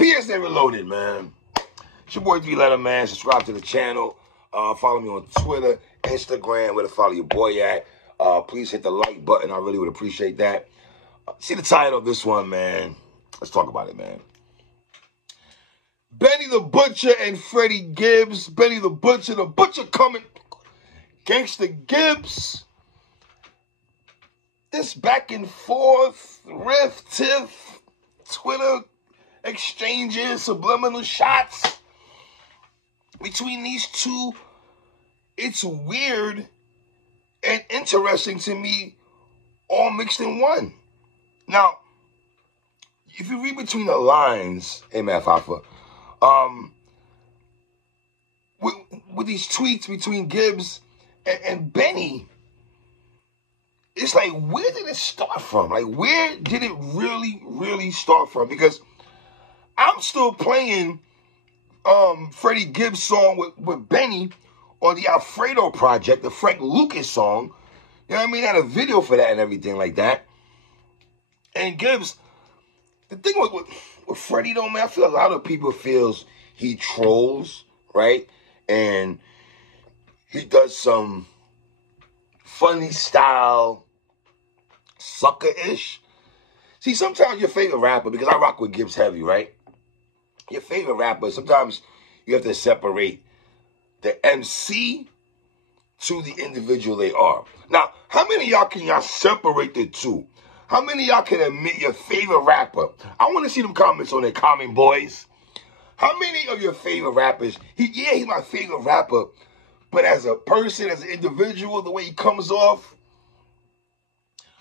PSA Reloaded, man. It's your boy 3 Letter, man. Subscribe to the channel. Follow me on Twitter, Instagram, where to follow your boy at. Please hit the like button. I really would appreciate that. See the title of this one, man. Let's talk about it, man. Benny the Butcher and Freddie Gibbs. Benny the Butcher coming. Gangsta Gibbs. This back and forth, riff, tiff, Twitter exchanges, subliminal shots between these two. It's weird and interesting to me, all mixed in one. Now, if you read between the lines, PSAhiphop, with these tweets between Gibbs and Benny, it's like, where did it start from? Like, where did it really start from? Because I'm still playing Freddie Gibbs' song with Benny on the Alfredo project, the Frank Lucas song. You know what I mean? I had a video for that and everything like that. And Gibbs, the thing with Freddie, though, man, I feel a lot of people feels he trolls, right? And he does some funny style, sucker-ish. See, sometimes your favorite rapper, because I rock with Gibbs heavy, right? Your favorite rapper, sometimes you have to separate the MC to the individual they are. Now, how many of y'all can y'all separate the two? How many of y'all can admit your favorite rapper? I want to see them comments on there, comment boys. How many of your favorite rappers, he's my favorite rapper, but as a person, as an individual, the way he comes off,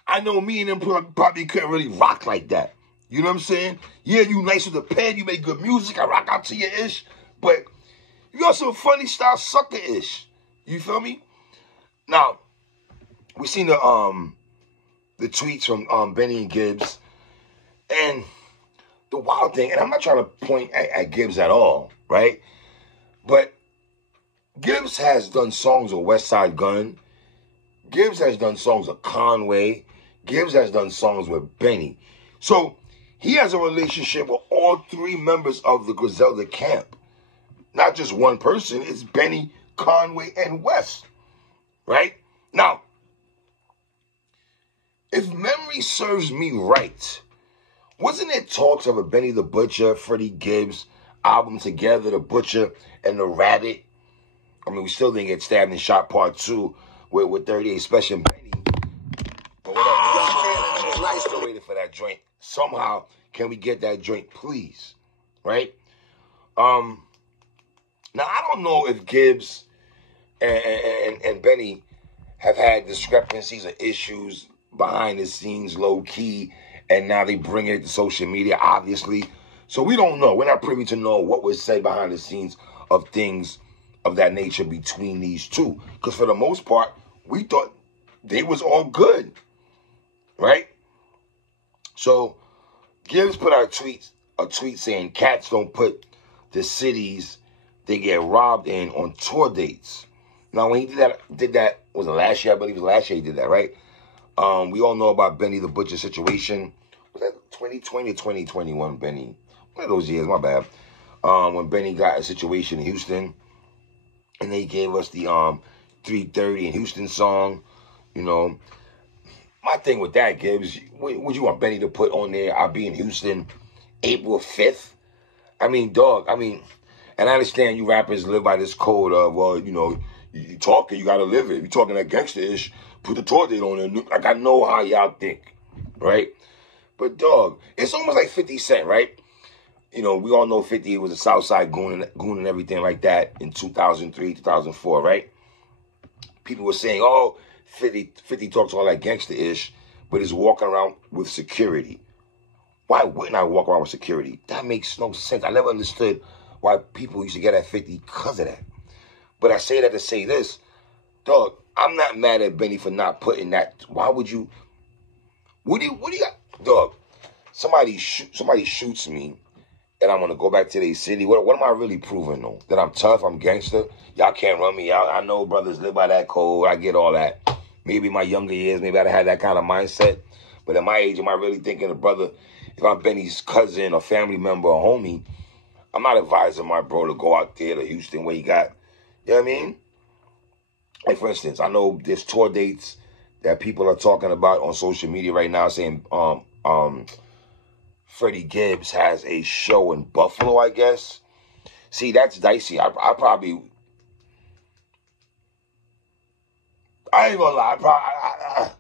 I know me and him probably couldn't really rock like that. You know what I'm saying? Yeah, you nice with the pen, you make good music, I rock out to your ish, but you got some funny style sucker-ish. You feel me? Now, we seen the tweets from Benny and Gibbs, and the wild thing, and I'm not trying to point at Gibbs at all, right? But Gibbs has done songs with Westside Gun. Gibbs has done songs with Conway. Gibbs has done songs with Benny. So he has a relationship with all three members of the Griselda camp. Not just one person. It's Benny, Conway, and Wes. Right? Now, if memory serves me right, wasn't there talks of a Benny the Butcher, Freddie Gibbs album together, The Butcher and the Rabbit? I mean, we still didn't get Stabbed and Shot Part 2 with 38 Special and Benny. But whatever. I'm still waiting for that joint. Somehow, can we get that joint, please? Right? Now, I don't know if Gibbs and Benny have had discrepancies or issues behind the scenes, low-key, and now they bring it to social media, obviously. So we don't know. We're not privy to know what was said behind the scenes of things of that nature between these two. Because for the most part, we thought they was all good, right? So Gibbs put out a tweet saying cats don't put the cities they get robbed in on tour dates. Now, when he did that, was it last year? I believe it was last year he did that, right? We all know about Benny the Butcher situation. Was that 2020 or 2021, Benny? One of those years, my bad. When Benny got a situation in Houston, and they gave us the 330 in Houston song, you know. My thing with that, Gibbs, would you want Benny to put on there, I'll be in Houston April 5th? I mean, dog, and I understand you rappers live by this code of, well, you know, you talking, you got to live it. You talking that gangster-ish, put the tour date on there. Like, I know how y'all think, right? But, dog, it's almost like 50 Cent, right? You know, we all know 50 was a Southside goon and everything like that in 2003, 2004, right? People were saying, oh, 50 talks all that gangster-ish, but is walking around with security. Why wouldn't I walk around with security? That makes no sense. I never understood why people used to get at 50 because of that. But I say that to say this, dog, I'm not mad at Benny for not putting that. Why would you? What do you got? Dog, somebody shoots me, and I'm going to go back to their city. What am I really proving, though? That I'm tough, I'm gangster? Y'all can't run me out. I know brothers live by that code. I get all that. Maybe in my younger years, maybe I'd have had that kind of mindset. But at my age, am I really thinking a brother if I'm Benny's cousin or family member or homie, I'm not advising my bro to go out there to Houston where he got, you know what I mean? Like, for instance, I know there's tour dates that people are talking about on social media right now saying Freddie Gibbs has a show in Buffalo, I guess. See, that's dicey. I ain't gonna lie.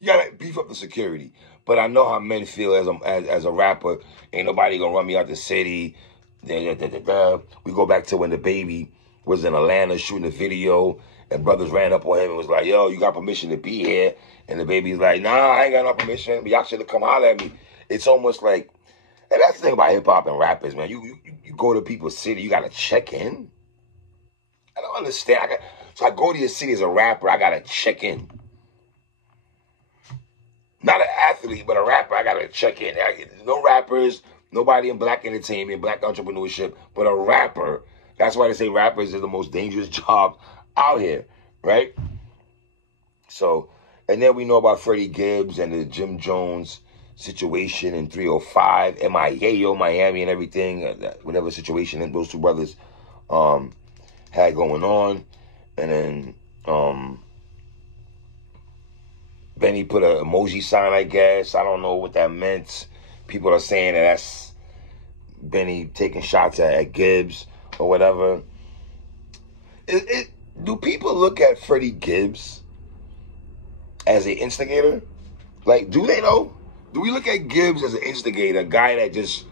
You gotta beef up the security. But I know how men feel as a rapper. Ain't nobody gonna run me out the city. We go back to when the baby was in Atlanta shooting a video, and brothers ran up on him and was like, yo, you got permission to be here? And the baby's like, nah, I ain't got no permission, but y'all should have come holler at me. It's almost like, and that's the thing about hip-hop and rappers, man. You go to people's city, you got to check in. I don't understand. So I go to your city as a rapper, I got to check in. Not an athlete, but a rapper, I got to check in. No rappers, nobody in black entertainment, black entrepreneurship, but a rapper. That's why they say rappers is the most dangerous job out here, right? So, and then we know about Freddie Gibbs and the Jim Jones situation in 305, MIA, Miami, and everything, whatever situation that those two brothers had going on. And then Benny put an emoji sign, I guess. I don't know what that meant. People are saying that that's Benny taking shots at Gibbs or whatever. Do people look at Freddie Gibbs as an instigator? Like, do they know? Do we look at Gibbs as an instigator, a guy that just,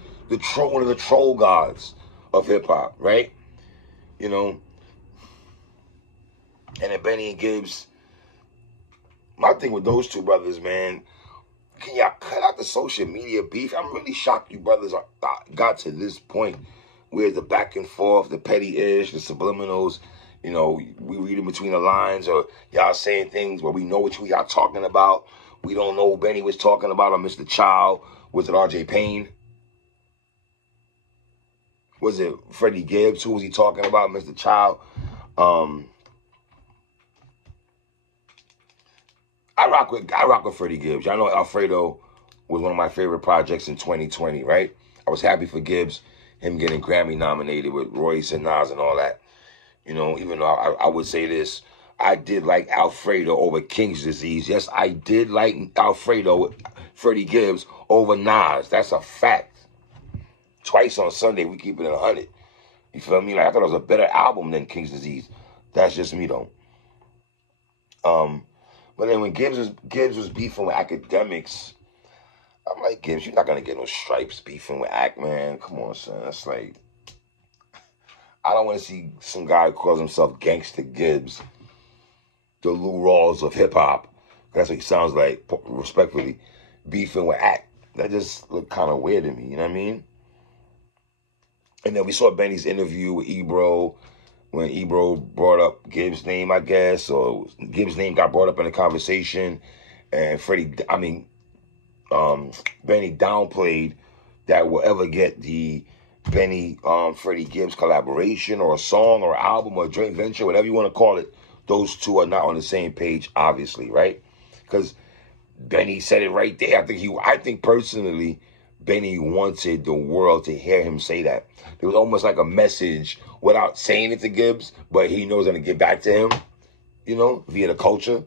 one of the troll gods of hip-hop, right? You know? And then Benny and Gibbs, my thing with those two brothers, man, can y'all cut out the social media beef? I'm really shocked you brothers got to this point where the back and forth, the petty-ish, the subliminals, you know, we reading between the lines, or y'all saying things where we know what y'all talking about. We don't know who Benny was talking about, or Mr. Child. Was it RJ Payne? Was it Freddie Gibbs? Who was he talking about, Mr. Child? I rock with Freddie Gibbs. Y'all know Alfredo was one of my favorite projects in 2020, right? I was happy for Gibbs, him getting Grammy nominated with Royce and Nas and all that. You know, even though I would say this, I did like Alfredo over King's Disease. Yes, I did like Alfredo, Freddie Gibbs, over Nas. That's a fact. Twice on Sunday, we keep it 100. You feel me? Like, I thought it was a better album than King's Disease. That's just me, though. But then when Gibbs was beefing with academics, I'm like, Gibbs, you're not going to get no stripes beefing with Ack, man. Come on, son. That's like, I don't want to see some guy who calls himself Gangsta Gibbs, the Lou Rawls of hip-hop. That's what he sounds like, respectfully, beefing with Ack. That just looked kind of weird to me, you know what I mean? And then we saw Benny's interview with Ebro, when Ebro brought up Gibbs' name, I guess, or Gibbs' name got brought up in the conversation, and Benny downplayed that we'll ever get the Benny Freddie Gibbs collaboration or a song or album or a joint venture, whatever you want to call it. Those two are not on the same page, obviously, right? Because Benny said it right there. I think personally, Benny wanted the world to hear him say that. It was almost like a message without saying it to Gibbs, but he knows going to get back to him, you know, via the culture.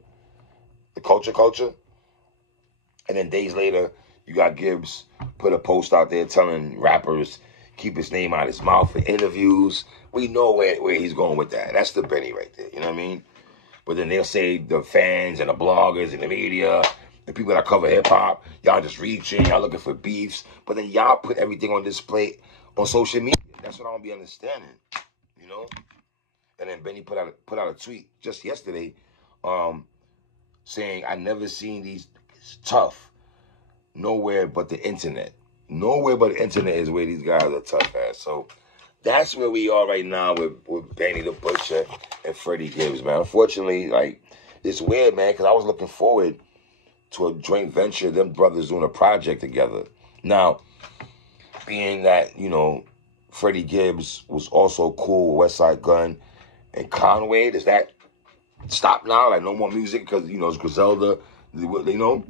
And then days later, you got Gibbs put a post out there telling rappers, keep his name out of his mouth for interviews. We know where he's going with that. That's the Benny right there, you know what I mean? But then they'll say the fans and the bloggers and the media, the people that cover hip-hop, y'all just reaching, y'all looking for beefs. But then y'all put everything on display on social media. That's what I don't be understanding, you know? And then Benny put out a tweet just yesterday saying, I never seen these tough nowhere but the internet. Nowhere but the internet is where these guys are tough at. So that's where we are right now with Benny the Butcher and Freddie Gibbs, man. Unfortunately, like, it's weird, man, because I was looking forward to a joint venture, them brothers doing a project together. Now, being that, you know, Freddie Gibbs was also cool with Westside Gunn and Conway, does that stop now? Like, no more music because, you know, it's Griselda, you know?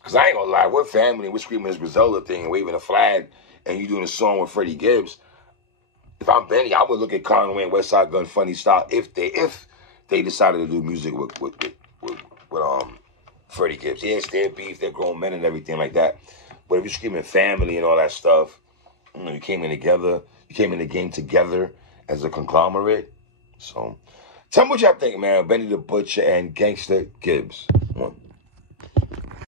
Because I ain't gonna lie, we're family. We're screaming this Griselda thing and waving a flag, and you doing a song with Freddie Gibbs. If I'm Benny, I would look at Conway and Westside Gun Funny Style if they decided to do music with Freddie Gibbs. Yeah, it's their beef, they're grown men and everything like that. But if you're screaming family and all that stuff, you know, you came in the game together as a conglomerate. So, tell me what y'all think, man. Benny the Butcher and Gangsta Gibbs.